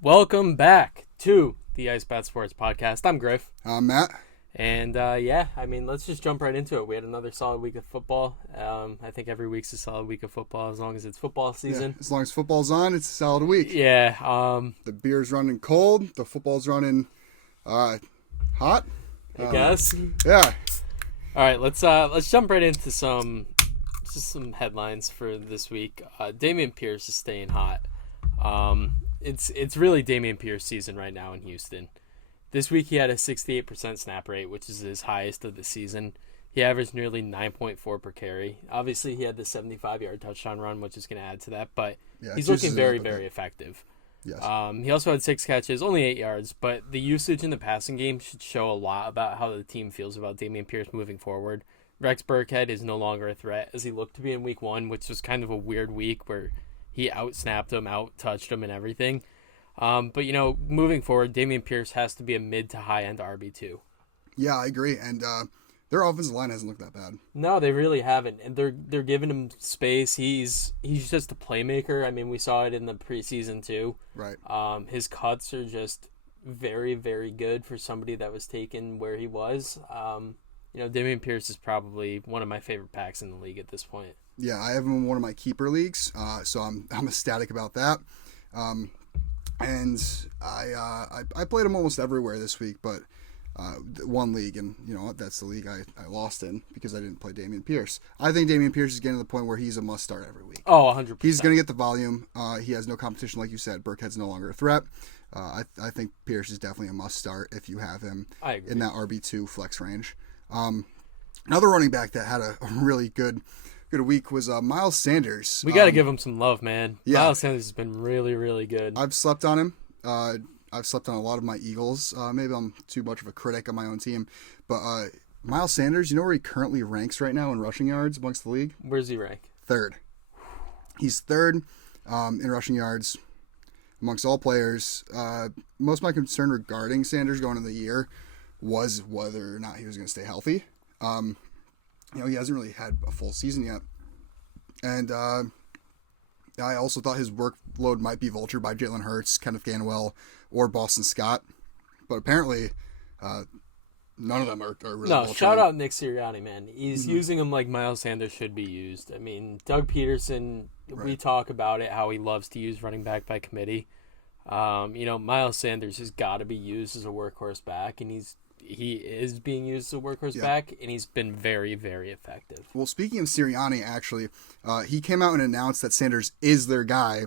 Welcome back to the Ice Bat Sports Podcast. I'm Griff. I'm Matt. And let's just jump right into it. We had another solid week of football. I think every week's a solid week of football as long as it's football season. Yeah, as long as football's on, it's a solid week. Yeah. The beer's running cold. The football's running hot. I guess. Yeah. All right, let's jump right into some headlines for this week. Dameon Pierce is staying hot. It's really Dameon Pierce season right now in Houston. This week he had a 68% snap rate, which is his highest of the season. He averaged nearly 9.4 per carry. Obviously, he had the 75-yard touchdown run, which is going to add to that, but he's looking very, very effective. Yes. He also had 6 catches, only 8 yards, but the usage in the passing game should show a lot about how the team feels about Dameon Pierce moving forward. Rex Burkhead is no longer a threat as he looked to be in week 1, which was kind of a weird week where he out-snapped him, out-touched him, and everything. But moving forward, Dameon Pierce has to be a mid to high-end RB2. Yeah, I agree. And their offensive line hasn't looked that bad. No, they really haven't. And they're giving him space. He's just a playmaker. I mean, we saw it in the preseason too. Right. His cuts are just very, very good for somebody that was taken where he was. Dameon Pierce is probably one of my favorite packs in the league at this point. Yeah, I have him in one of my keeper leagues, so I'm ecstatic about that. And I played him almost everywhere this week, but one league, and that's the league I lost in because I didn't play Dameon Pierce. I think Dameon Pierce is getting to the point where he's a must start every week. Oh, 100%. He's going to get the volume. He has no competition, like you said. Burkhead's no longer a threat. I think Pierce is definitely a must start if you have him in that RB2 flex range. Another running back that had a really good week was Miles Sanders. We got to give him some love, man. Yeah. Miles Sanders has been really, really good. I've slept on him. I've slept on a lot of my Eagles. Maybe I'm too much of a critic of my own team. But Miles Sanders, you know where he currently ranks right now in rushing yards amongst the league? Where's he rank? Third. He's third in rushing yards amongst all players. Most of my concern regarding Sanders going into the year was whether or not he was going to stay healthy. He hasn't really had a full season yet. And I also thought his workload might be vultured by Jalen Hurts, Kenneth Gainwell, or Boston Scott. But apparently, none of them are really vulturing. Shout out Nick Sirianni, man. He's using him like Miles Sanders should be used. I mean, Doug Peterson, we talk about it, how he loves to use running back by committee. Miles Sanders has got to be used as a workhorse back, and he is being used as a workhorse back, and he's been very, very effective. Well, speaking of Sirianni, actually, he came out and announced that Sanders is their guy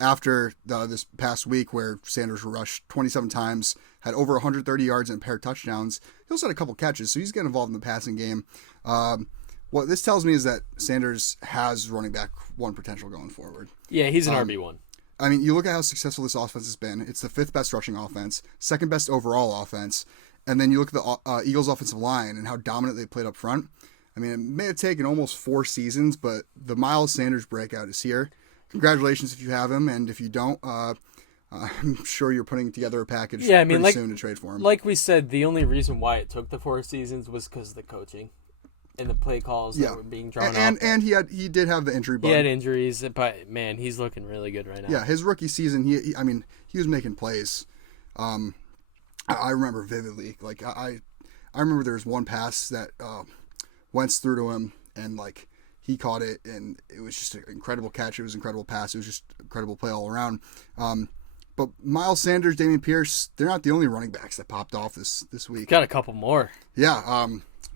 after this past week where Sanders rushed 27 times, had over 130 yards and a pair of touchdowns. He also had a couple catches, so he's getting involved in the passing game. What this tells me is that Sanders has running back one potential going forward. Yeah, he's an RB1. I mean, you look at how successful this offense has been. It's the 5th best rushing offense, 2nd best overall offense. And then you look at the Eagles' offensive line and how dominant they played up front. I mean, it may have taken almost 4 seasons, but the Miles Sanders breakout is here. Congratulations if you have him, and if you don't, I'm sure you're putting together a package pretty soon to trade for him. Like we said, the only reason why it took the 4 seasons was because of the coaching and the play calls that were being drawn up. And he did have the injury bug. He had injuries, but, man, he's looking really good right now. Yeah, his rookie season, he was making plays. I remember vividly. Like I remember there was one pass that went through to him, and he caught it, and it was just an incredible catch. It was an incredible pass. It was just an incredible play all around. But Miles Sanders, Dameon Pierce, they're not the only running backs that popped off this week. Got a couple more. Yeah,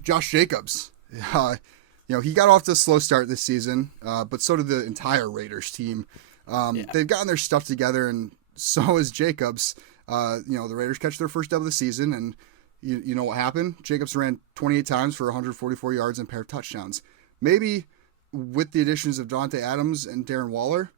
Josh Jacobs. He got off to a slow start this season, but so did the entire Raiders team. They've gotten their stuff together, and so has Jacobs. The Raiders catch their first dub of the season, and you know what happened? Jacobs ran 28 times for 144 yards and a pair of touchdowns. Maybe with the additions of Davante Adams and Darren Waller,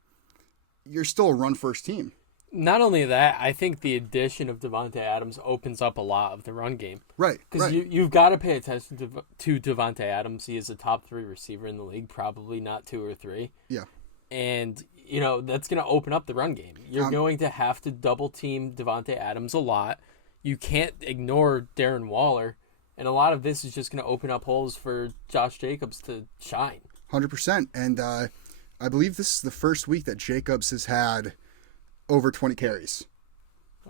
you're still a run-first team. Not only that, I think the addition of Davante Adams opens up a lot of the run game. Right. Because you've got to pay attention to Davante Adams. He is a top 3 receiver in the league, probably not 2 or 3. Yeah. And, that's going to open up the run game. You're going to have to double-team Davante Adams a lot. You can't ignore Darren Waller. And a lot of this is just going to open up holes for Josh Jacobs to shine. 100%. And I believe this is the first week that Jacobs has had over 20 carries.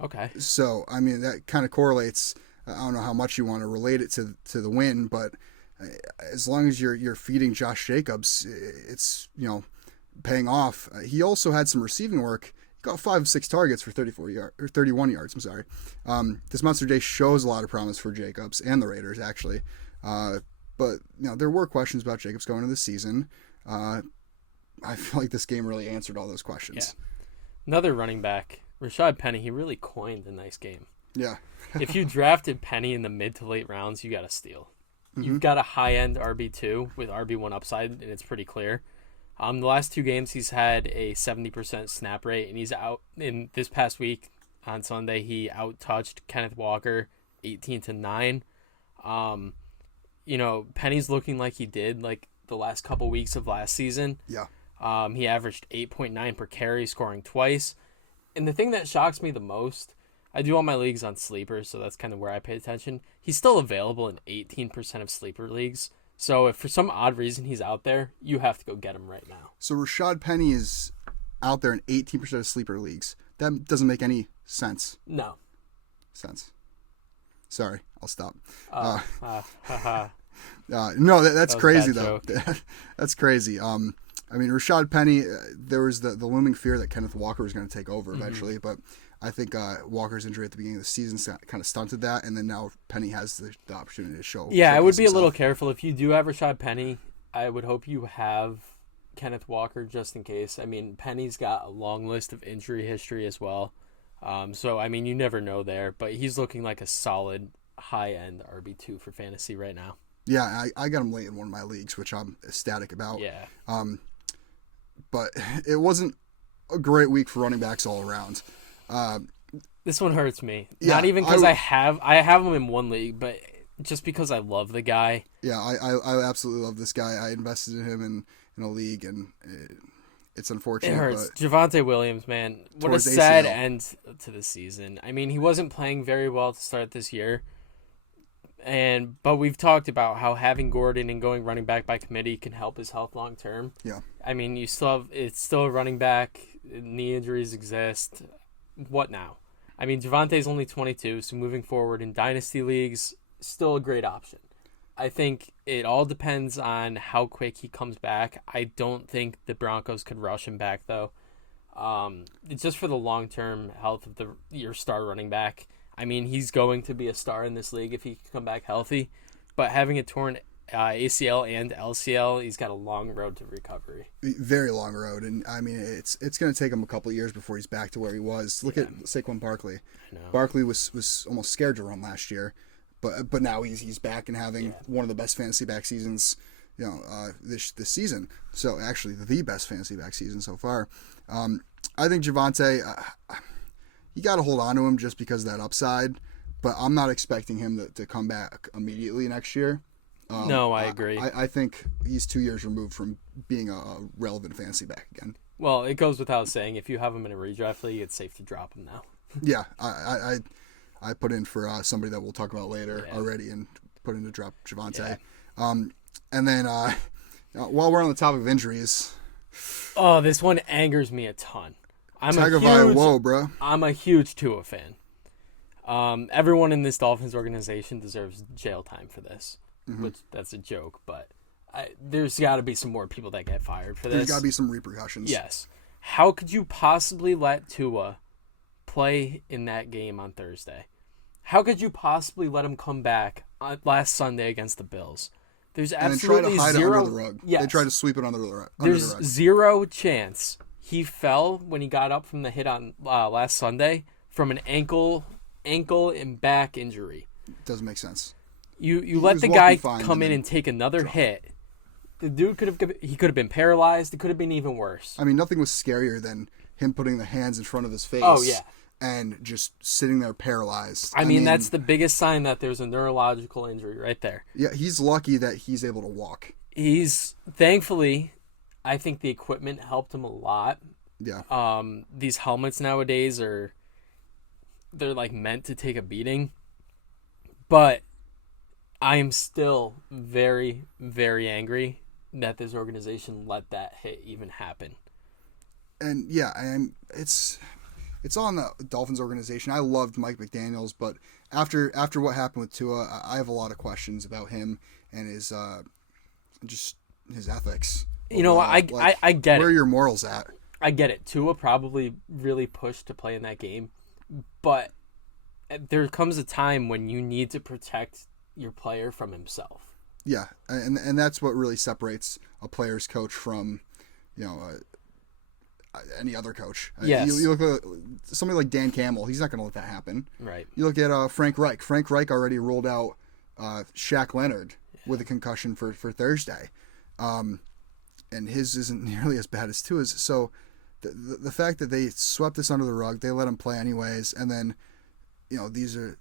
Okay. So, I mean, that kind of correlates. I don't know how much you want to relate it to the win, but as long as you're feeding Josh Jacobs, it's, paying off. He also had some receiving work. He got 5 of 6 targets for 31 yards. I'm sorry. This Monster Day shows a lot of promise for Jacobs and the Raiders, actually. But there were questions about Jacobs going into the season. I feel like this game really answered all those questions. Yeah. Another running back, Rashaad Penny, he really coined a nice game. Yeah. If you drafted Penny in the mid to late rounds, you got to steal. Mm-hmm. You've got a high-end RB2 with RB1 upside, and it's pretty clear. The last 2 games, he's had a 70% snap rate, and he's out in this past week on Sunday. He out-touched Kenneth Walker 18-9. Penny's looking like he did like the last couple weeks of last season. Yeah. He averaged 8.9 per carry, scoring twice. And the thing that shocks me the most, I do all my leagues on sleepers, so that's kind of where I pay attention. He's still available in 18% of sleeper leagues. So if for some odd reason he's out there, you have to go get him right now. So Rashaad Penny is out there in 18% of sleeper leagues. That doesn't make any sense. No. Sorry, I'll stop. That that's crazy though. Joke. That's crazy. Rashaad Penny, there was the looming fear that Kenneth Walker was going to take over eventually, but I think Walker's injury at the beginning of the season kind of stunted that, and then now Penny has the opportunity to show. Yeah, I would be a little careful. If you do have Rashaad Penny, I would hope you have Kenneth Walker just in case. Penny's got a long list of injury history as well. You never know there, but he's looking like a solid high-end RB2 for fantasy right now. Yeah, I got him late in one of my leagues, which I'm ecstatic about. Yeah. But it wasn't a great week for running backs all around. This one hurts me. Yeah, Not even because I have him in one league, but just because I love the guy. Yeah, I absolutely love this guy. I invested in him in a league, and it's unfortunate. It hurts. But Javonte Williams, man. What a sad end to the season. He wasn't playing very well to start this year. But we've talked about how having Gordon and going running back by committee can help his health long term. Yeah. It's still a running back. Knee injuries exist. What now? Javonte's only 22, so moving forward in dynasty leagues, still a great option. I think it all depends on how quick he comes back. I don't think the Broncos could rush him back, though. It's just for the long-term health of your star running back. He's going to be a star in this league if he can come back healthy. But having a torn ACL and LCL, he's got a long road to recovery. Very long road. And, it's going to take him a couple of years before he's back to where he was. Look at Saquon Barkley. I know. Barkley was almost scared to run last year. But now he's back and having one of the best fantasy back seasons, this season. So actually the best fantasy back season so far. I think Javonte, you got to hold on to him just because of that upside. But I'm not expecting him to come back immediately next year. No, I agree. I think he's 2 years removed from being a relevant fantasy back again. Well, it goes without saying, if you have him in a redraft league, it's safe to drop him now. Yeah, I put in for somebody that we'll talk about later already and put in to drop Javonte. Yeah. And then while we're on the topic of injuries. Oh, this one angers me a ton. I'm a huge Tua fan. Everyone in this Dolphins organization deserves jail time for this, which that's a joke, but there's got to be some more people that get fired for this. There's got to be some repercussions. Yes. How could you possibly let Tua play in that game on Thursday? How could you possibly let him come back last Sunday against the Bills? There's absolutely and try to hide zero. It under the rug. Yes. They try to sweep it under the rug. There's zero chance he fell when he got up from the hit on last Sunday from an ankle and back injury. Doesn't make sense. You let the guy come in and take another hit. The dude could have been paralyzed. It could have been even worse. Nothing was scarier than him putting the hands in front of his face. Oh yeah. And just sitting there paralyzed. That's the biggest sign that there's a neurological injury right there. Yeah, he's lucky that he's able to walk. Thankfully, I think the equipment helped him a lot. Yeah. These helmets nowadays they're like meant to take a beating. But I am still very, very angry that this organization let that hit even happen. And yeah, it's it's on the Dolphins organization. I loved Mike McDaniels, but after what happened with Tua, I have a lot of questions about him and his just his ethics. You know, I get where it. are your morals at? I get it. Tua probably really pushed to play in that game, but there comes a time when you need to protect your player from himself. Yeah, and that's what really separates a player's coach from, any other coach. Yes. You look at somebody like Dan Campbell. He's not going to let that happen. Right. You look at Frank Reich. Frank Reich already ruled out Shaq Leonard with a concussion for Thursday, and his isn't nearly as bad as Tua's. So the fact that they swept this under the rug, they let him play anyways, and then these are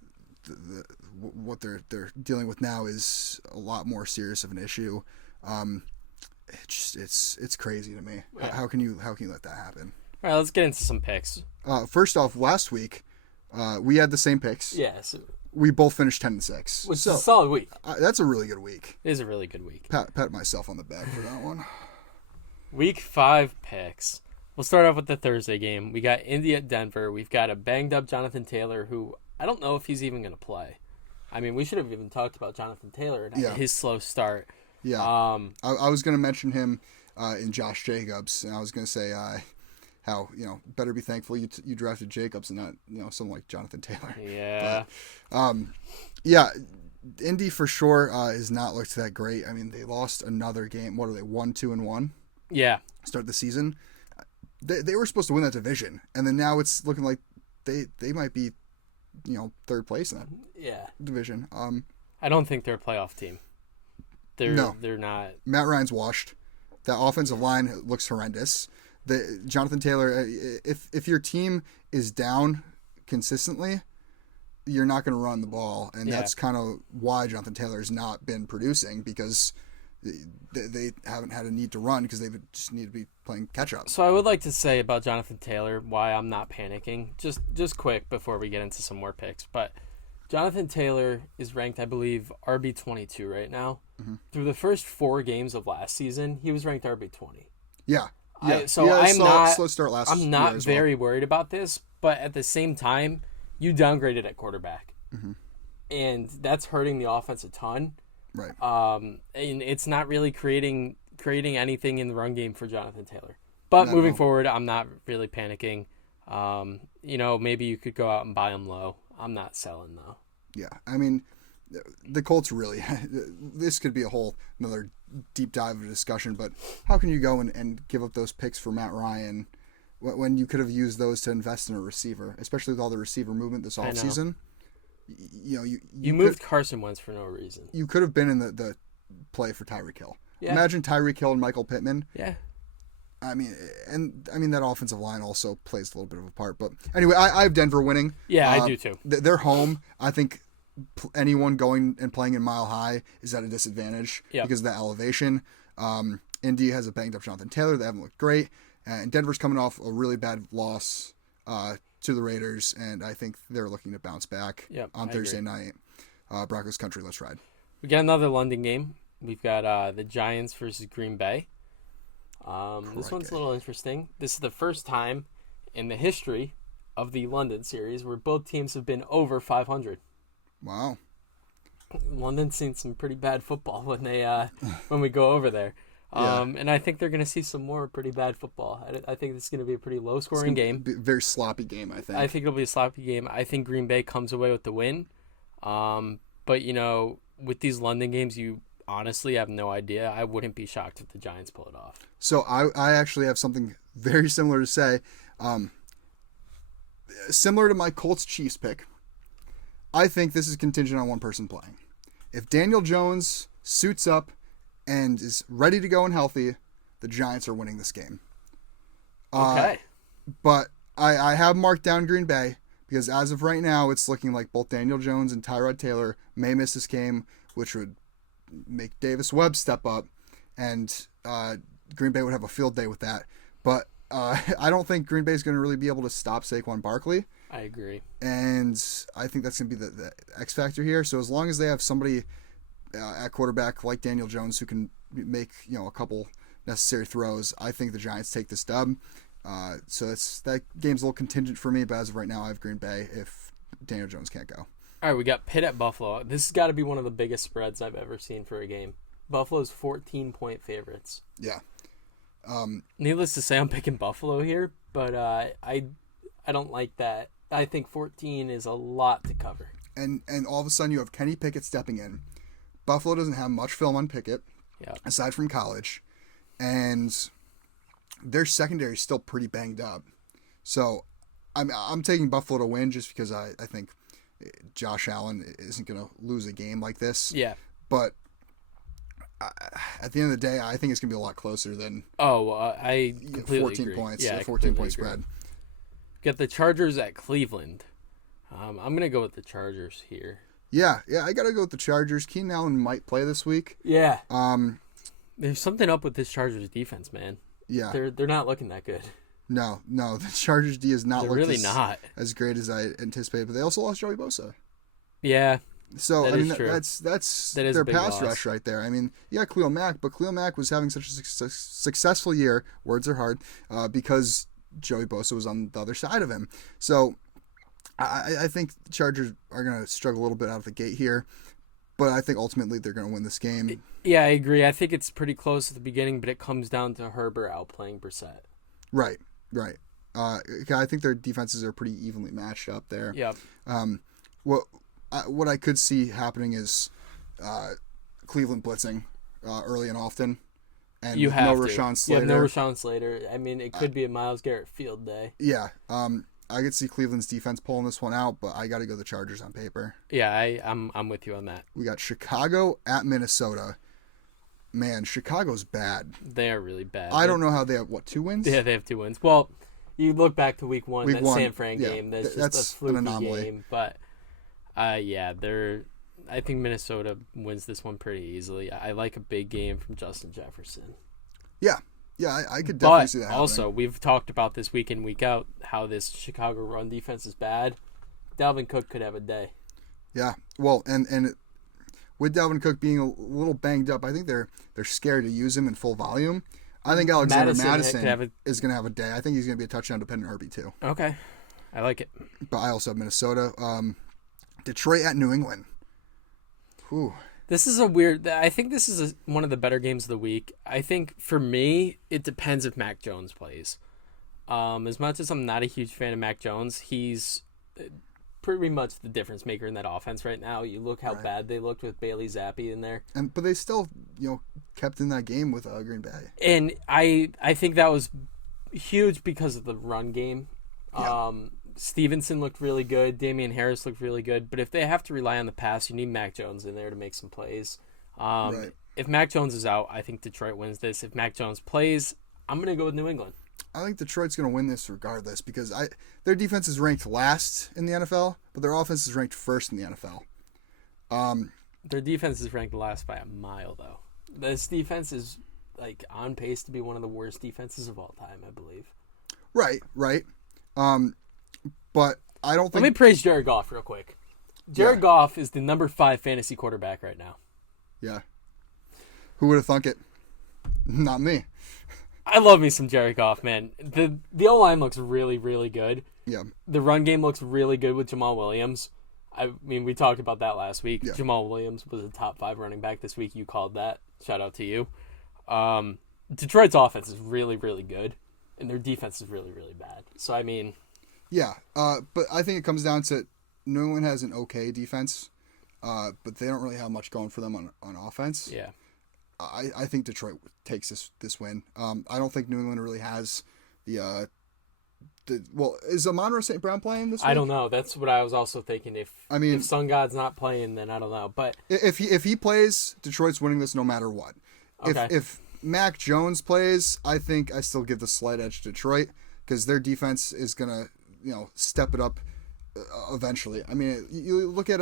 what they're dealing with now is a lot more serious of an issue. It's crazy to me. Yeah. How can you let that happen? All right, let's get into some picks. First off, last week we had the same picks. Yes. We both finished 10-6. Which is a solid week. That's a really good week. It is a really good week. Pat myself on the back for that one. Week 5 picks. We'll start off with the Thursday game. We got Indy at Denver. We've got a banged up Jonathan Taylor, who I don't know if he's even going to play. I mean, we should have even talked about Jonathan Taylor and his slow start. Yeah. I was going to mention him in Josh Jacobs, and I was going to say how better be thankful you drafted Jacobs and not someone like Jonathan Taylor. Yeah. But, Indy for sure has not looked that great. I mean, they lost another game. What are they? 1-2-1. Yeah. Start the season. They were supposed to win that division, and then now it's looking like they might be, third place in that division. I don't think they're a playoff team. They're not. Matt Ryan's washed. That offensive line looks horrendous. Jonathan Taylor, if your team is down consistently, you're not going to run the ball, and that's kind of why Jonathan Taylor has not been producing, because they haven't had a need to run because they just need to be playing catch up. So I would like to say about Jonathan Taylor why I'm not panicking. Just quick before we get into some more picks, but Jonathan Taylor is ranked, I believe, RB22 right now. Mm-hmm. Through the first 4 games of last season, he was ranked RB20. Yeah. I'm slow start last I'm not year as very well. worried about this, but at the same time, you downgraded at quarterback, and that's hurting the offense a ton. Right. And it's not really creating anything in the run game for Jonathan Taylor. But moving forward, I'm not really panicking. Maybe you could go out and buy him low. I'm not selling though. Yeah, I mean, the Colts really. This could be another deep dive of discussion. But how can you go and give up those picks for Matt Ryan when you could have used those to invest in a receiver, especially with all the receiver movement this offseason? You moved Carson Wentz for no reason. You could have been in the play for Tyreek Hill. Yeah. Imagine Tyreek Hill and Michael Pittman. Yeah. I mean that offensive line also plays a little bit of a part. But anyway, I have Denver winning. Yeah, I do too. They're home. I think anyone going and playing in Mile High is at a disadvantage because of that elevation. Indy has a banged up Jonathan Taylor. They haven't looked great. And Denver's coming off a really bad loss to the Raiders, and I think they're looking to bounce back on Thursday night. Broncos country, let's ride. We got another London game. We've got the Giants versus Green Bay. This one's a little interesting. This is the first time in the history of the London series where both teams have been over 500. Wow. London's seen some pretty bad football when we go over there. And I think they're going to see some more pretty bad football. I think this is going to be a pretty low-scoring game. Be a very sloppy game, I think. I think it'll be a sloppy game. I think Green Bay comes away with the win. But, with these London games, you honestly have no idea. I wouldn't be shocked if the Giants pull it off. So I actually have something very similar to say. Similar to my Colts-Chiefs pick, I think this is contingent on one person playing. If Daniel Jones suits up and is ready to go and healthy, the Giants are winning this game. Okay. But I have marked down Green Bay because as of right now, it's looking like both Daniel Jones and Tyrod Taylor may miss this game, which would make Davis Webb step up, and Green Bay would have a field day with that. But I don't think Green Bay is going to really be able to stop Saquon Barkley. I agree. And I think that's going to be the X factor here. So as long as they have somebody at quarterback like Daniel Jones who can make a couple necessary throws, I think the Giants take this dub. So that game's a little contingent for me, but as of right now, I have Green Bay if Daniel Jones can't go. All right, we got Pitt at Buffalo. This has got to be one of the biggest spreads I've ever seen for a game. Buffalo's 14-point favorites. Yeah. Needless to say, I'm picking Buffalo here, but I don't like that. I think 14 is a lot to cover. And all of a sudden, you have Kenny Pickett stepping in. Buffalo doesn't have much film on Pickett, aside from college, and their secondary is still pretty banged up. So I'm taking Buffalo to win just because I think Josh Allen isn't going to lose a game like this. Yeah. But at the end of the day, I think it's going to be a lot closer than I completely 14 agree. points, Yeah, a 14-point spread. Got the Chargers at Cleveland. I'm going to go with the Chargers here. Yeah, I got to go with the Chargers. Keenan Allen might play this week. Yeah. There's something up with this Chargers defense, man. Yeah. They're not looking that good. No, the Chargers D is not really not as great as I anticipated, but they also lost Joey Bosa. Yeah. So true. that's that is their a big pass loss. rush right there. I mean, yeah, Khalil Mack, but Khalil Mack was having such a successful year. Words are hard because Joey Bosa was on the other side of him. So I think the Chargers are going to struggle a little bit out of the gate here, but I think ultimately they're going to win this game. Yeah, I agree. I think it's pretty close at the beginning, but it comes down to Herbert outplaying Brissett. Right. I think their defenses are pretty evenly matched up there. Yep. What I could see happening is Cleveland blitzing early and often, and You have Rashaad Slater. You have no Rashaad Slater. I mean, it could be a Myles Garrett field day. Yeah. I could see Cleveland's defense pulling this one out, but I got to go the Chargers on paper. Yeah, I'm with you on that. We got Chicago at Minnesota. Man, Chicago's bad. They are really bad. I don't know how they have 2 wins. Yeah, they have 2 wins. Well, you look back to week one, San Fran yeah, game. That's that's just a fluky an anomaly. game. But I think Minnesota wins this one pretty easily. I like a big game from Justin Jefferson. Yeah, I could definitely see that happening. Also, we've talked about this week in, week out, how this Chicago run defense is bad. Dalvin Cook could have a day. Yeah, well, and with Dalvin Cook being a little banged up, I think they're scared to use him in full volume. I think Alexander Madison is going to have a day. I think he's going to be a touchdown-dependent RB2. Okay. I like it. But I also have Minnesota. Detroit at New England. Whew. This is I think this is one of the better games of the week. I think, for me, it depends if Mac Jones plays. As much as I'm not a huge fan of Mac Jones, he's pretty much the difference maker in that offense right now. You look how bad they looked with Bailey Zappi in there. But they still, kept in that game with Green Bay. And I think that was huge because of the run game. Yeah. Stevenson looked really good. Damian Harris looked really good. But if they have to rely on the pass, you need Mac Jones in there to make some plays. If Mac Jones is out, I think Detroit wins this. If Mac Jones plays, I'm going to go with New England. I think Detroit's going to win this regardless because their defense is ranked last in the NFL, but their offense is ranked first in the NFL. Their defense is ranked last by a mile, though. This defense is on pace to be one of the worst defenses of all time, I believe. Right. But I don't think... Let me praise Jared Goff real quick. Jared Goff is the number 5 fantasy quarterback right now. Yeah. Who would have thunk it? Not me. I love me some Jared Goff, man. The O-line looks really, really good. Yeah. The run game looks really good with Jamal Williams. I mean, we talked about that last week. Yeah. Jamal Williams was a top 5 running back this week. You called that. Shout out to you. Detroit's offense is really, really good, and their defense is really, really bad. So, I mean... Yeah, but I think it comes down to New England has an okay defense, but they don't really have much going for them on offense. Yeah. I think Detroit takes this win. I don't think New England really has the is Amon-Ra St. Brown playing this week? I don't know. That's what I was also thinking. If Sun God's not playing, then I don't know. But if he plays, Detroit's winning this no matter what. Okay. If Mac Jones plays, I think I still give the slight edge to Detroit because their defense is gonna step it up eventually. I mean, you look at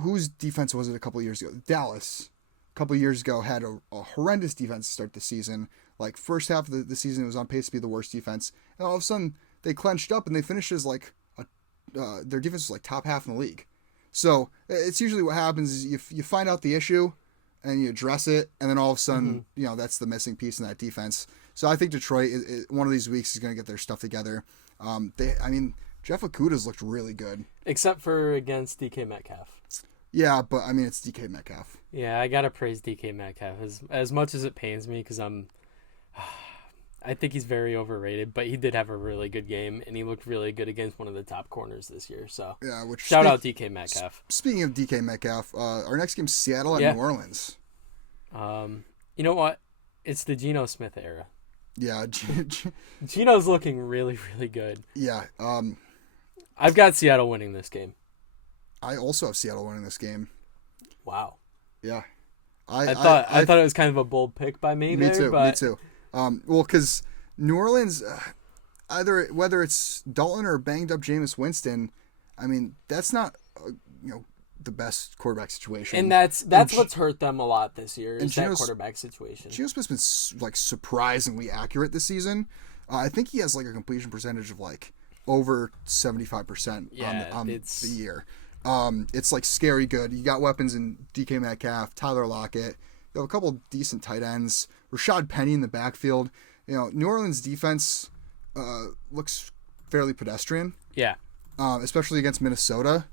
whose defense was it a couple of years ago? Dallas. A couple of years ago had a horrendous defense to start the season. Like first half of the season, it was on pace to be the worst defense, and all of a sudden they clenched up and they finished as their defense was top half in the league. So it's usually what happens is you find out the issue and you address it, and then all of a sudden that's the missing piece in that defense. So I think Detroit, one of these weeks, is going to get their stuff together. Jeff Okuda's looked really good. Except for against DK Metcalf. Yeah, but I mean, it's DK Metcalf. Yeah, I got to praise DK Metcalf as much as it pains me because I think he's very overrated, but he did have a really good game, and he looked really good against one of the top corners this year. So yeah, shout out DK Metcalf. Speaking of DK Metcalf, our next game's Seattle at New Orleans. You know what? It's the Geno Smith era. Yeah, Geno's looking really, really good. Yeah. I've got Seattle winning this game. I also have Seattle winning this game. Wow. Yeah. I thought it was kind of a bold pick by me. Me too. Well, because New Orleans, whether it's Dalton or banged up Jameis Winston, I mean, that's not the best quarterback situation. And that's what's hurt them a lot this year is that quarterback situation. Geno Smith's been like surprisingly accurate this season. I think he has like a completion percentage of like over 75% on the year. It's like scary good. You got weapons in DK Metcalf, Tyler Lockett. You have a couple decent tight ends. Rashaad Penny in the backfield. New Orleans defense looks fairly pedestrian. Yeah. Especially against Minnesota.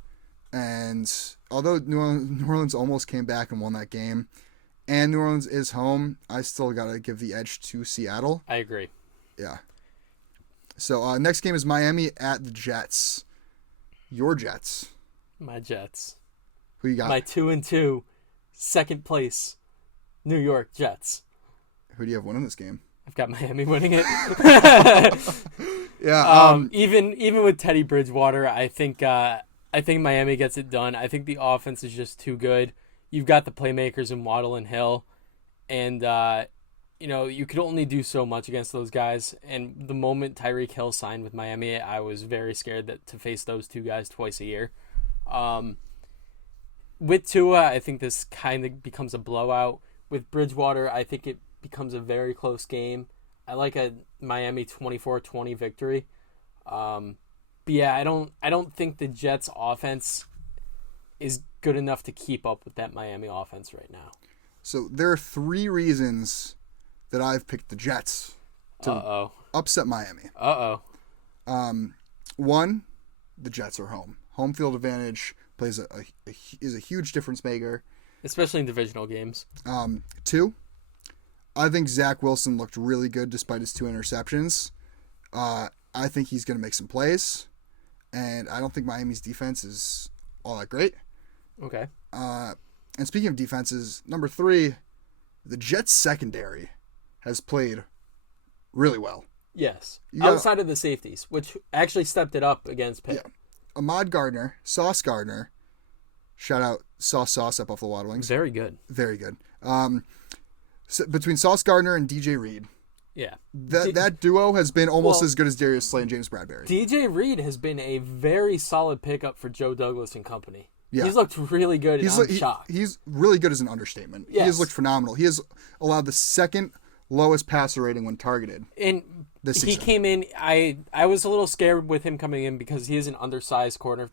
And although New Orleans almost came back and won that game, and New Orleans is home, I still got to give the edge to Seattle. I agree. Yeah. So next game is Miami at the Jets. Your Jets. My Jets. Who you got? My 2-2, second place, New York Jets. Who do you have winning this game? I've got Miami winning it. Yeah. Even with Teddy Bridgewater, I think Miami gets it done. I think the offense is just too good. You've got the playmakers in Waddle and Hill, and you could only do so much against those guys. And the moment Tyreek Hill signed with Miami, I was very scared to face those two guys twice a year. With Tua, I think this kind of becomes a blowout. With Bridgewater, I think it becomes a very close game. I like a Miami 24-20 victory. But yeah, I don't think the Jets offense is good enough to keep up with that Miami offense right now. So there are 3 reasons that I've picked the Jets to upset Miami. One, the Jets are home. Home field advantage is a huge difference maker, especially in divisional games. 2, I think Zach Wilson looked really good despite his 2 interceptions. I think he's going to make some plays, and I don't think Miami's defense is all that great. Okay. And speaking of defenses, number 3, the Jets secondary has played really well. Yes. Outside of the safeties, which actually stepped it up against Pitt. Yeah. Ahmad Gardner, Sauce Gardner, shout out Sauce at Buffalo Wild Wings. Very good. Very good. So between Sauce Gardner and DJ Reed. Yeah. That duo has been almost as good as Darius Slay and James Bradbury. DJ Reed has been a very solid pickup for Joe Douglas and company. Yeah. He's looked really good, and I'm shocked. He's really good as an understatement. Yes. He has looked phenomenal. He has allowed the second lowest passer rating when targeted. And he came in, I was a little scared with him coming in because he is an undersized corner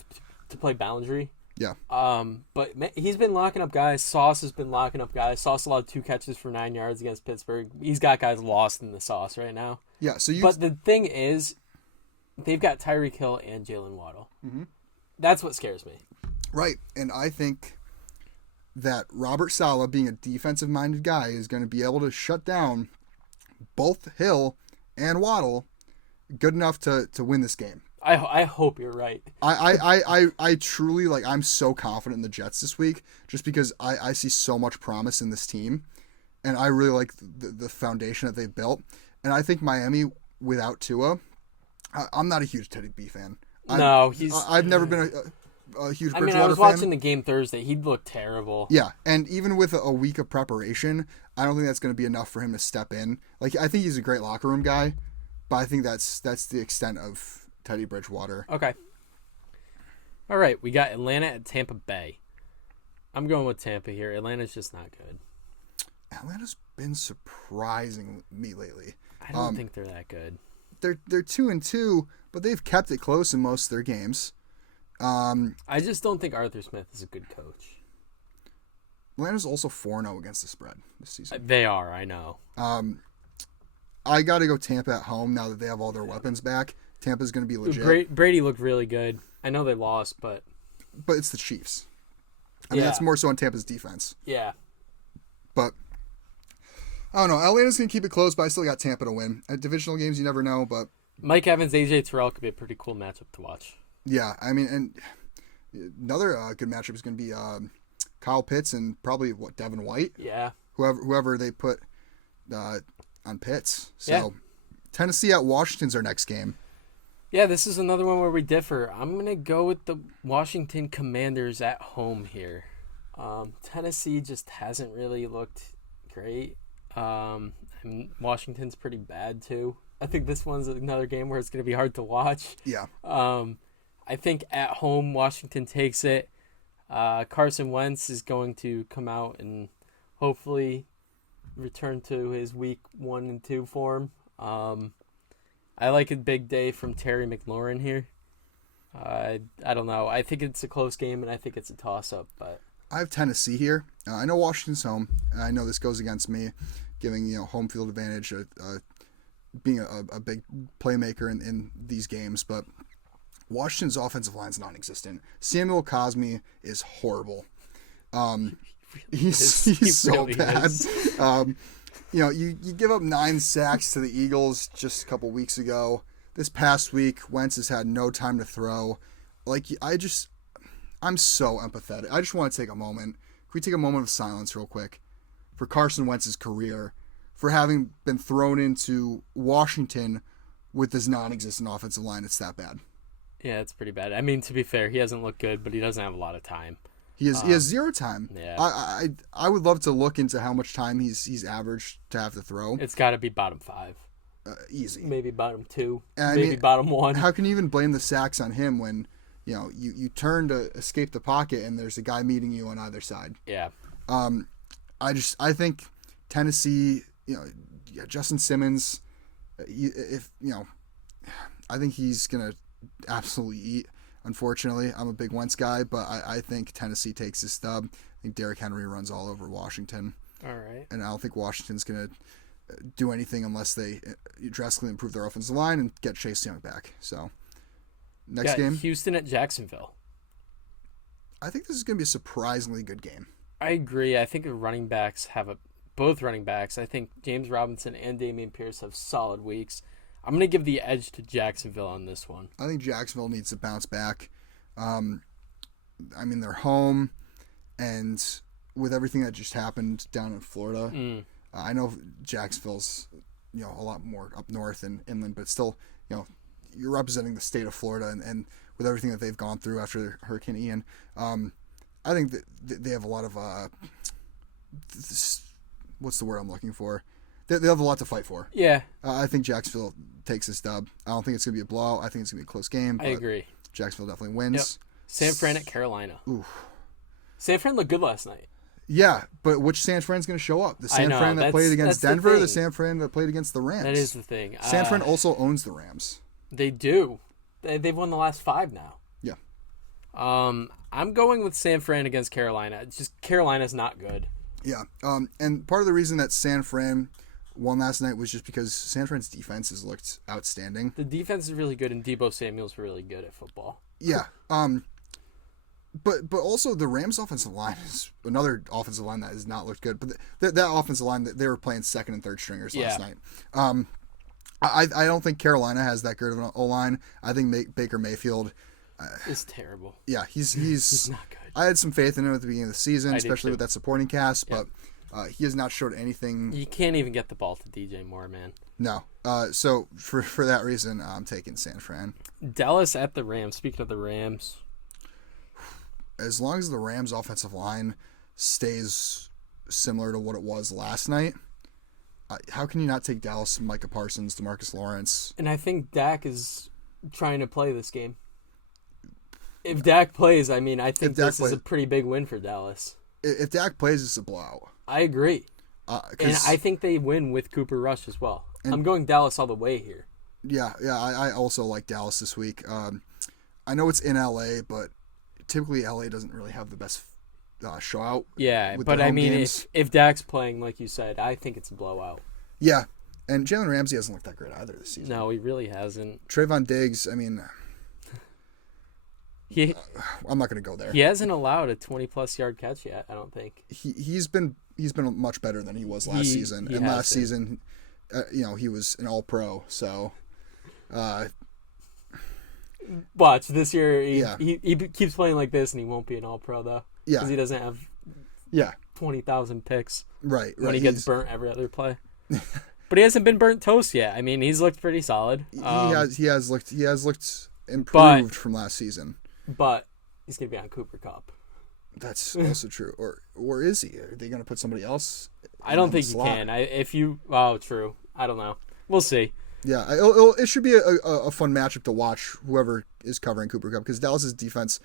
to play boundary. Yeah. But he's been locking up guys. Sauce has been locking up guys. Sauce allowed 2 catches for 9 yards against Pittsburgh. He's got guys lost in the sauce right now. Yeah. But the thing is, they've got Tyreek Hill and Jalen Waddle. Mm-hmm. That's what scares me. Right. And I think that Robert Saleh, being a defensive-minded guy, is going to be able to shut down both Hill and Waddle good enough to win this game. I hope you're right. I truly, I'm so confident in the Jets this week just because I see so much promise in this team, and I really like the foundation that they've built. And I think Miami, without Tua, I'm not a huge Teddy B fan. I've never been a huge Bridgewater fan. I was watching the game Thursday. He looked terrible. Yeah, and even with a week of preparation, I don't think that's going to be enough for him to step in. I think he's a great locker room guy, but I think that's the extent of Teddy Bridgewater. Okay. All right, we got Atlanta at Tampa Bay. I'm going with Tampa here. Atlanta's just not good. Atlanta's been surprising me lately. I don't think they're that good. They're 2-2, but they've kept it close in most of their games. I just don't think Arthur Smith is a good coach. Atlanta's also 4-0 against the spread this season. They are, I know. I got to go Tampa at home now that they have all their weapons back. Tampa's going to be legit. Brady looked really good. I know they lost, but it's the Chiefs. I mean, that's more so on Tampa's defense. Yeah. But I don't know. Atlanta's going to keep it close, but I still got Tampa to win. At divisional games, you never know, but Mike Evans, AJ Terrell could be a pretty cool matchup to watch. Yeah, I mean, and another good matchup is going to be Kyle Pitts and probably Devin White. Yeah. Whoever they put on Pitts. So Tennessee at Washington's our next game. Yeah, this is another one where we differ. I'm going to go with the Washington Commanders at home here. Tennessee just hasn't really looked great. Washington's pretty bad too. I think this one's another game where it's going to be hard to watch. Yeah. I think at home Washington takes it. Carson Wentz is going to come out and hopefully return to his week 1 and 2 form. I like a big day from Terry McLaurin here. I don't know. I think it's a close game, and I think it's a toss-up. But I have Tennessee here. I know Washington's home. I know this goes against me, giving home field advantage, being a big playmaker in these games. But Washington's offensive line is non-existent. Samuel Cosme is horrible. He's so really bad. is. You give up 9 sacks to the Eagles just a couple weeks ago. This past week, Wentz has had no time to throw. I'm so empathetic. I just want to take a moment. Can we take a moment of silence real quick for Carson Wentz's career, for having been thrown into Washington with this non-existent offensive line? It's that bad. Yeah, it's pretty bad. I mean, to be fair, he hasn't looked good, but he doesn't have a lot of time. He has 0 time. Yeah. I would love to look into how much time he's averaged to have to throw. It's got to be bottom 5. Easy. Maybe bottom 2. And maybe bottom 1. How can you even blame the sacks on him when you turn to escape the pocket and there's a guy meeting you on either side? Yeah. I think Tennessee, Justin Simmons, I think he's gonna absolutely eat. Unfortunately, I'm a big Wentz guy, but I think Tennessee takes this dub. I think Derrick Henry runs all over Washington. All right. And I don't think Washington's going to do anything unless they drastically improve their offensive line and get Chase Young back. So, next game. Houston at Jacksonville. I think this is going to be a surprisingly good game. I agree. I think the running backs both running backs. I think James Robinson and Dameon Pierce have solid weeks. I'm going to give the edge to Jacksonville on this one. I think Jacksonville needs to bounce back. They're home, and with everything that just happened down in Florida, I know Jacksonville's a lot more up north and inland, but still, you're representing the state of Florida, and with everything that they've gone through after Hurricane Ian, I think that they have a lot of what's the word I'm looking for? They have a lot to fight for. Yeah. I think Jacksonville takes this dub. I don't think it's going to be a blowout. I think it's going to be a close game. I agree. Jacksonville definitely wins. Yep. San Fran at Carolina. Ooh. San Fran looked good last night. Yeah, but which San Fran's going to show up? The San Fran that played against Denver or the San Fran that played against the Rams? That is the thing. San Fran also owns the Rams. They do. They've won the last 5 now. Yeah. I'm going with San Fran against Carolina. It's just Carolina's not good. Yeah. And part of the reason that San Fran won last night was just because San Fran's defense has looked outstanding. The defense is really good, and Deebo Samuel's really good at football. Yeah. But also the Rams' offensive line is another offensive line that has not looked good. But that offensive line, they were playing second and third stringers last night. I don't think Carolina has that good of an O-line. I think Baker Mayfield is terrible. Yeah, he's not good. I had some faith in him at the beginning of the season, especially with that supporting cast, but he has not showed anything. You can't even get the ball to DJ Moore, man. No. So for that reason, I'm taking San Fran. Dallas at the Rams. Speaking of the Rams, as long as the Rams' offensive line stays similar to what it was last night, how can you not take Dallas, Micah Parsons, DeMarcus Lawrence? And I think Dak is trying to play this game. If Dak plays, I think this is a pretty big win for Dallas. If Dak plays, it's a blowout. I agree. And I think they win with Cooper Rush as well. I'm going Dallas all the way here. Yeah. I also like Dallas this week. I know it's in LA, but typically LA doesn't really have the best show out. Yeah, but I mean, if Dak's playing, like you said, I think it's a blowout. Yeah. And Jalen Ramsey hasn't looked that great either this season. No, he really hasn't. Trayvon Diggs, I mean, He I'm not going to go there. he hasn't allowed a 20-plus yard catch yet, I don't think. He's been much better than he was last season. He And has last been. season, he was an All-Pro. So, Watch, this year Yeah. he keeps playing like this and he won't be an All-Pro, though. yeah, Because he doesn't have yeah, 20,000 picks right. when he gets burnt every other play. But he hasn't been burnt toast yet. I mean, he's looked pretty solid. He has looked improved from last season. But he's going to be on Cooper Kupp. That's also true. Or is he? Are they going to put somebody else? I don't in the think you slot? can. True. I don't know. We'll see. Yeah, it should be a fun matchup to watch. Whoever is covering Cooper Kupp, because Dallas's defense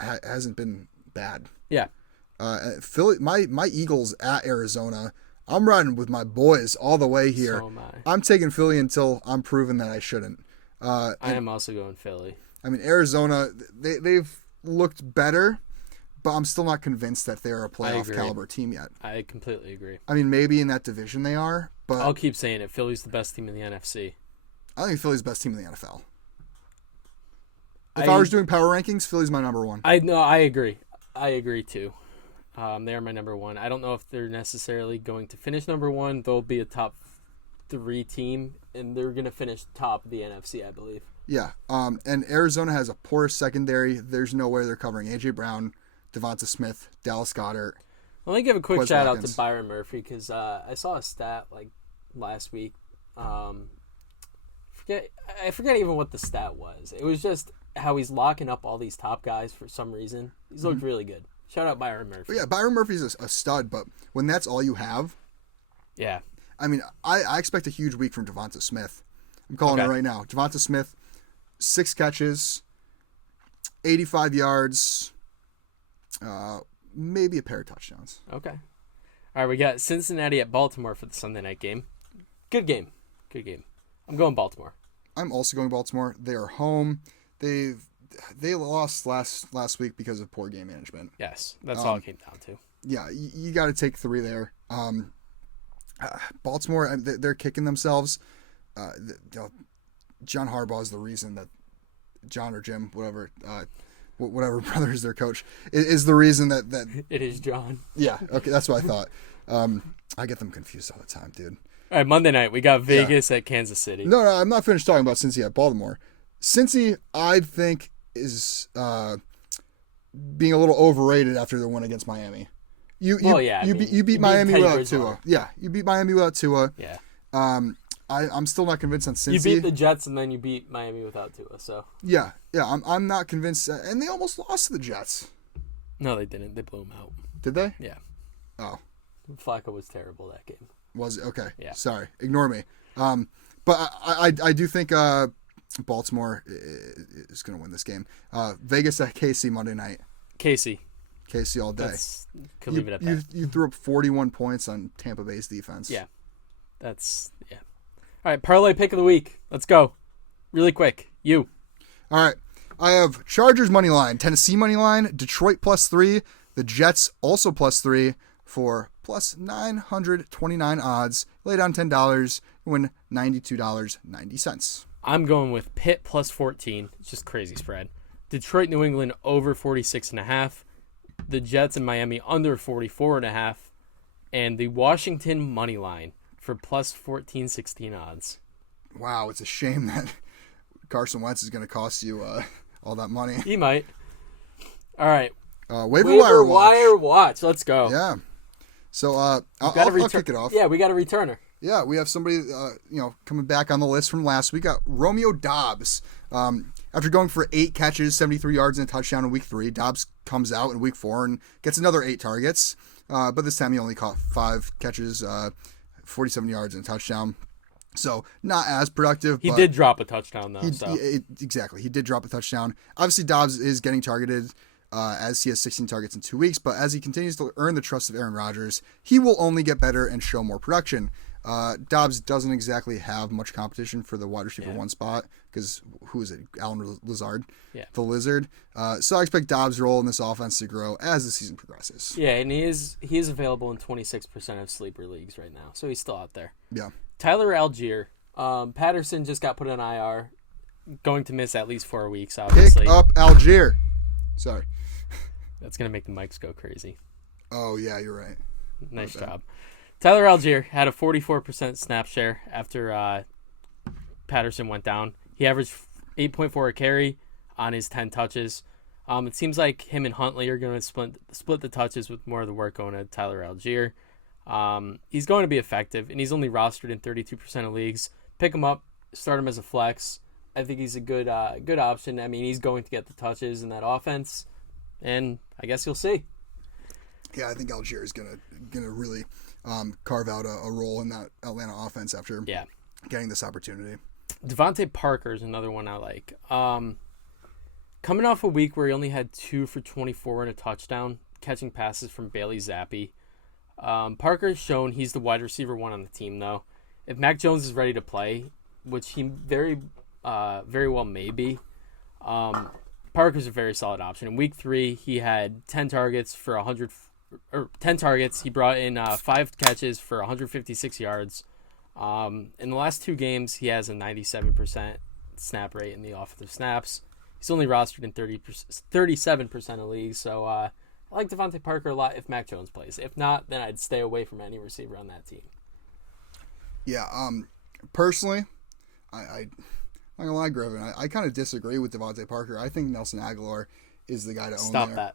hasn't been bad. Yeah. Philly, my Eagles at Arizona. I'm riding with my boys all the way here. So am I. I'm taking Philly until I'm proven that I shouldn't. I am also going Philly. I mean, Arizona, they've looked better, but I'm still not convinced that they're a playoff caliber team yet. I completely agree. I mean, maybe in that division they are, but I'll keep saying it. Philly's the best team in the NFC. I think Philly's the best team in the NFL. If I was doing power rankings, Philly's my number one. I agree. I agree too. They are my number one. I don't know if they're necessarily going to finish number one. They'll be a top 3 team, and they're going to finish top of the NFC, I believe. Yeah, and Arizona has a poor secondary. There's no way they're covering A.J. Brown, Devonta Smith, Dallas Goedert. Let me give a quick Quez shout out Watkins. to Byron Murphy because I saw a stat like last week. I forget even what the stat was. It was just how he's locking up all these top guys for some reason. He's looked really good. Shout out Byron Murphy. But yeah, Byron Murphy's a stud, but when that's all you have, Yeah. I mean, I expect a huge week from Devonta Smith. I'm calling it right now. Devonta Smith, 6 catches, 85 yards, maybe a pair of touchdowns. Okay. All right, we got Cincinnati at Baltimore for the Sunday night game. Good game. Good game. I'm going Baltimore. I'm also going Baltimore. They are home. They lost last week because of poor game management. Yes, that's all it came down to. Yeah, you got to take 3 there. Baltimore, they're kicking themselves. John Harbaugh is the reason that John or Jim, whatever brother is their coach, is the reason that It is John. Yeah, okay, that's what I thought. I get them confused all the time, dude. All right, Monday night we got Vegas at Kansas City. No, I'm not finished talking about Cincy at Baltimore. Cincy, I think, is being a little overrated after the win against Miami. You beat Miami without Tua. Yeah, you beat Miami without Tua. Yeah. I'm still not convinced on Cincy. You beat the Jets and then you beat Miami without Tua. So. Yeah. I'm not convinced, and they almost lost to the Jets. No, they didn't. They blew them out. Did they? Yeah. Oh. Flacco was terrible that game. Was it? Okay. Yeah. Sorry. Ignore me. But I do think Baltimore is going to win this game. Vegas at KC Monday night. KC all day. Could leave it at that. You threw up 41 points on Tampa Bay's defense. Yeah. All right, parlay pick of the week. Let's go. Really quick. You. All right. I have Chargers money line, Tennessee money line, Detroit +3, the Jets also +3 for +929 odds. Lay down $10, win $92.90. I'm going with Pitt +14. It's just crazy spread. Detroit, New England over 46.5. The Jets and Miami under 44.5. And the Washington money line for +1416 odds. Wow, it's a shame that Carson Wentz is going to cost you all that money. He might. All right. Waiver Wire Watch. Let's go. Yeah. So I'll kick it off. Yeah, we got a returner. Yeah, we have somebody coming back on the list from last week. Got Romeo Doubs. After going for 8 catches, 73 yards, and a touchdown in week 3, Doubs comes out in week 4 and gets another 8 targets. But this time he only caught 5 catches, 47 yards, and a touchdown. So not as productive. He did drop a touchdown, though. Exactly. He did drop a touchdown. Obviously, Doubs is getting targeted as he has 16 targets in 2 weeks. But as he continues to earn the trust of Aaron Rodgers, he will only get better and show more production. Doubs doesn't exactly have much competition for the wide receiver 1 spot because who is it? Allen Lazard, the Lizard. So I expect Doubs' role in this offense to grow as the season progresses. Yeah, and he is available in 26% of sleeper leagues right now, so he's still out there. Yeah. Tyler Allgeier. Patterson just got put on IR. Going to miss at least 4 weeks, obviously. Pick up Allgeier. Sorry. That's going to make the mics go crazy. Oh, yeah, you're right. Nice job. Tyler Allgeier had a 44% snap share after Patterson went down. He averaged 8.4 a carry on his 10 touches. It seems like him and Huntley are going to split the touches with more of the work going to Tyler Allgeier. He's going to be effective, and he's only rostered in 32% of leagues. Pick him up, start him as a flex. I think he's a good option. I mean, he's going to get the touches in that offense, and I guess you'll see. Yeah, I think Allgeier is gonna really carve out a role in that Atlanta offense after getting this opportunity. Devontae Parker is another one I like. Coming off a week where he only had 2 for 24 and a touchdown, catching passes from Bailey Zappi. Parker has shown he's the wide receiver 1 on the team, though. If Mac Jones is ready to play, which he very well may be, Parker's a very solid option. In week 3, he had 10 targets for 10 targets. He brought in 5 catches for 156 yards. In the last 2 games, he has a 97% snap rate in the offensive snaps. He's only rostered in 37% of leagues, so I like Devontae Parker a lot if Mac Jones plays. If not, then I'd stay away from any receiver on that team. Yeah, personally, I'm not gonna lie, Griffin, I kind of disagree with Devontae Parker. I think Nelson Aguilar is the guy to own. Stop that.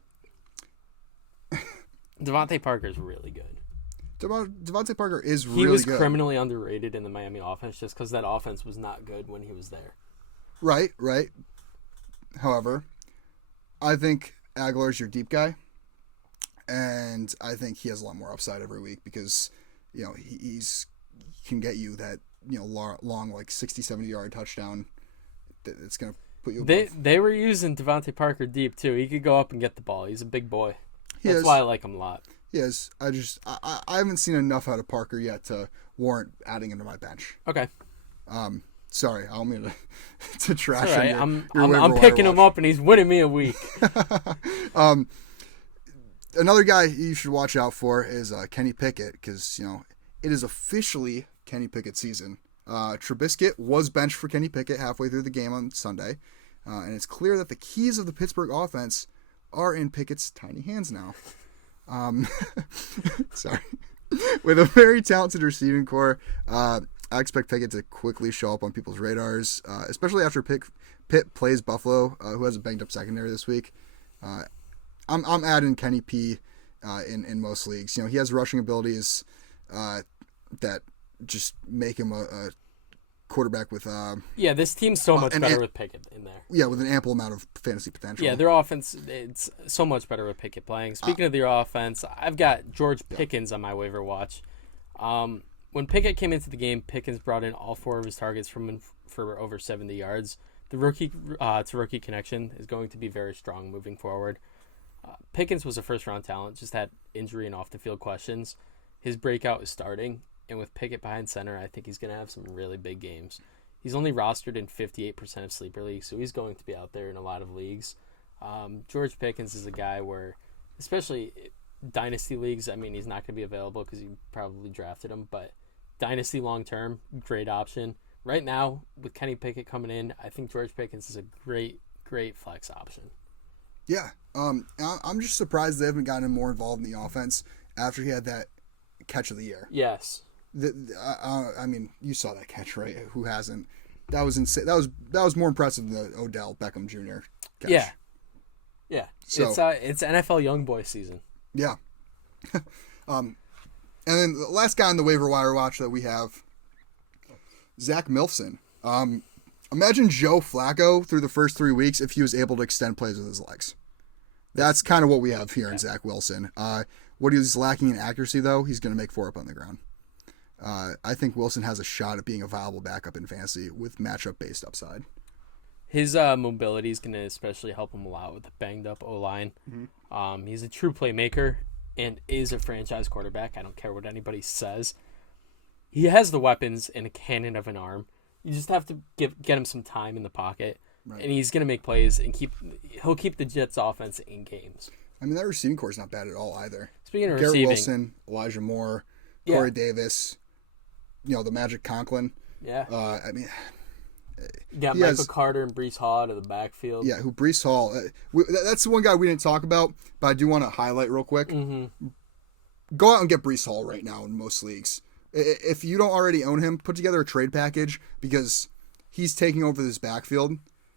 Devontae Parker is really good. Devontae Parker is really good. He was criminally underrated in the Miami offense just because that offense was not good when he was there. Right. However, I think Aguilar's your deep guy, and I think he has a lot more upside every week because, he can get you that, long, like 60, 70-yard touchdown that's going to put you above. They were using Devontae Parker deep, too. He could go up and get the ball. He's a big boy. That's why I like him a lot. Yes, I haven't seen enough out of Parker yet to warrant adding him to my bench. Okay. Sorry, I don't mean to trash all right. him. I'm picking him up, and he's winning me a week. Another guy you should watch out for is Kenny Pickett because, it is officially Kenny Pickett season. Trubisky was benched for Kenny Pickett halfway through the game on Sunday, and it's clear that the keys of the Pittsburgh offense are in Pickett's tiny hands now. Sorry. With a very talented receiving core, I expect Pickett to quickly show up on people's radars, especially after Pitt plays Buffalo, who has a banged-up secondary this week. I'm adding Kenny P in most leagues. He has rushing abilities that just make him a quarterback with this team's so much better with Pickett in there. Yeah, with an ample amount of fantasy potential. Yeah, their offense, it's so much better with Pickett playing. Speaking of their offense, I've got George Pickens on my waiver watch. When Pickett came into the game, Pickens brought in all 4 of his targets for over 70 yards. The rookie to rookie connection is going to be very strong moving forward. Pickens was a first-round talent, just had injury and off-the-field questions. His breakout is starting, and with Pickett behind center, I think he's going to have some really big games. He's only rostered in 58% of sleeper leagues, so he's going to be out there in a lot of leagues. George Pickens is a guy where, especially dynasty leagues, I mean, he's not going to be available because you probably drafted him, but dynasty long-term, great option. Right now, with Kenny Pickett coming in, I think George Pickens is a great flex option. Yeah, I'm just surprised they haven't gotten him more involved in the offense after he had that catch of the year. Yes. I mean, you saw that catch, right? Who hasn't? That was insane. That was more impressive than the Odell Beckham Jr. catch. Yeah. So, it's NFL young boy season. Yeah. And then the last guy on the waiver wire watch that we have, Zach Milfson. Imagine Joe Flacco through the first 3 weeks if he was able to extend plays with his legs. That's kind of what we have here in Zach Wilson. What he's lacking in accuracy, though, he's going to make 4 up on the ground. I think Wilson has a shot at being a viable backup in fantasy with matchup-based upside. His mobility is going to especially help him a lot with the banged-up O-line. Mm-hmm. He's a true playmaker and is a franchise quarterback. I don't care what anybody says. He has the weapons and a cannon of an arm. You just have to get him some time in the pocket, right, and he's going to make plays and he'll keep the Jets' offense in games. I mean, that receiving core is not bad at all either. Speaking of Garrett receiving, Wilson, Elijah Moore, Corey Davis. the Magic Conklin. Yeah. I mean, You got Michael Carter and Breece Hall out of the backfield. Yeah, who Breece Hall. That's the one guy we didn't talk about, but I do want to highlight real quick. Mm-hmm. Go out and get Breece Hall right now in most leagues. If you don't already own him, put together a trade package because he's taking over this backfield.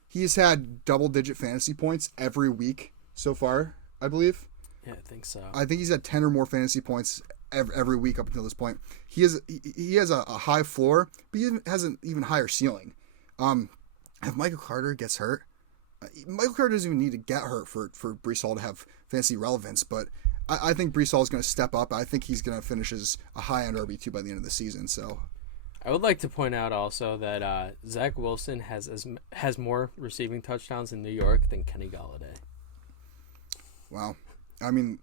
He's had double-digit fantasy points every week so far, I believe. Yeah, I think so. I think he's had 10 or more fantasy points every week up until this point. He has a high floor, but he has an even higher ceiling. If Michael Carter gets hurt, Michael Carter doesn't even need to get hurt for Breece Hall to have fantasy relevance, but I think Breece Hall is going to step up. I think he's going to finish as a high-end RB2 by the end of the season. So, I would like to point out also that Zach Wilson has more receiving touchdowns in New York than Kenny Golladay. Wow. I mean,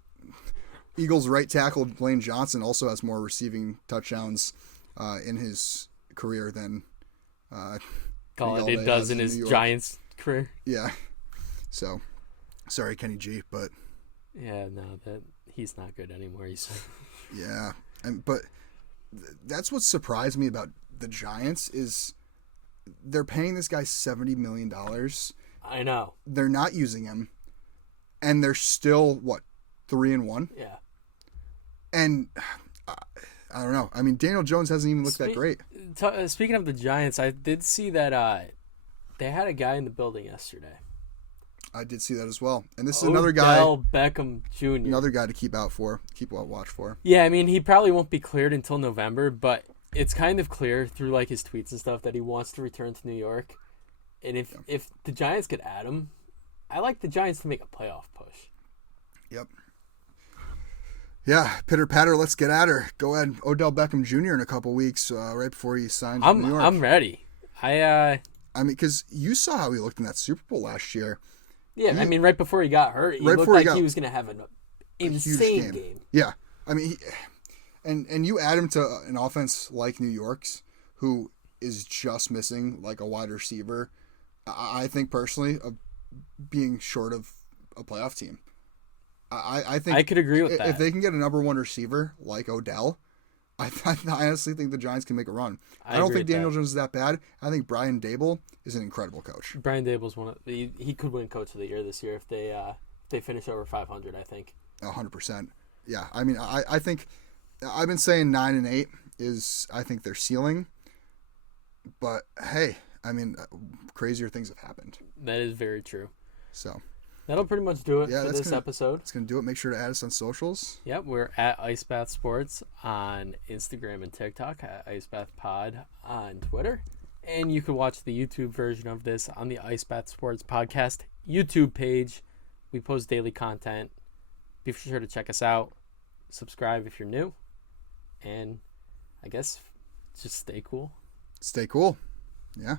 Eagles right tackle Lane Johnson also has more receiving touchdowns in his career than Golladay does in his Giants career. Yeah. So, sorry, Kenny G, but yeah, no, that he's not good anymore. Yeah, but that's what surprised me about the Giants is they're paying this guy $70 million. I know. They're not using him, and they're still 3-1. Yeah. And I don't know. I mean, Daniel Jones hasn't even looked that great. Speaking of the Giants, I did see that they had a guy in the building yesterday. I did see that as well. And this is another guy. Odell Beckham Jr. Another guy to keep watch for. Yeah, I mean, he probably won't be cleared until November, but it's kind of clear through like his tweets and stuff that he wants to return to New York. And if the Giants could add him, I like the Giants to make a playoff push. Yep. Yeah, pitter patter, let's get at her. Go ahead, Odell Beckham Jr. in a couple weeks, right before he signs with New York. I'm ready. I mean, because you saw how he looked in that Super Bowl last year. Yeah, I mean, right before he got hurt, he looked like he was going to have an insane game. Yeah, I mean, and you add him to an offense like New York's, who is just missing like a wide receiver. I think personally of being short of a playoff team. I think I could agree with that. If they can get a number one receiver like Odell, I honestly think the Giants can make a run. I don't think Daniel Jones is that bad. I think Brian Daboll is an incredible coach. Brian Dable's he could win Coach of the Year this year if they finish over 500. I think 100%. Yeah, I mean, I think I've been saying 9-8 is I think their ceiling, but hey, I mean, crazier things have happened. That is very true. So. That'll pretty much do it for this episode. That's going to do it. Make sure to add us on socials. Yep, we're at Ice Bath Sports on Instagram and TikTok, at Ice Bath Pod on Twitter. And you can watch the YouTube version of this on the Ice Bath Sports Podcast YouTube page. We post daily content. Be sure to check us out. Subscribe if you're new. And I guess just stay cool. Stay cool. Yeah.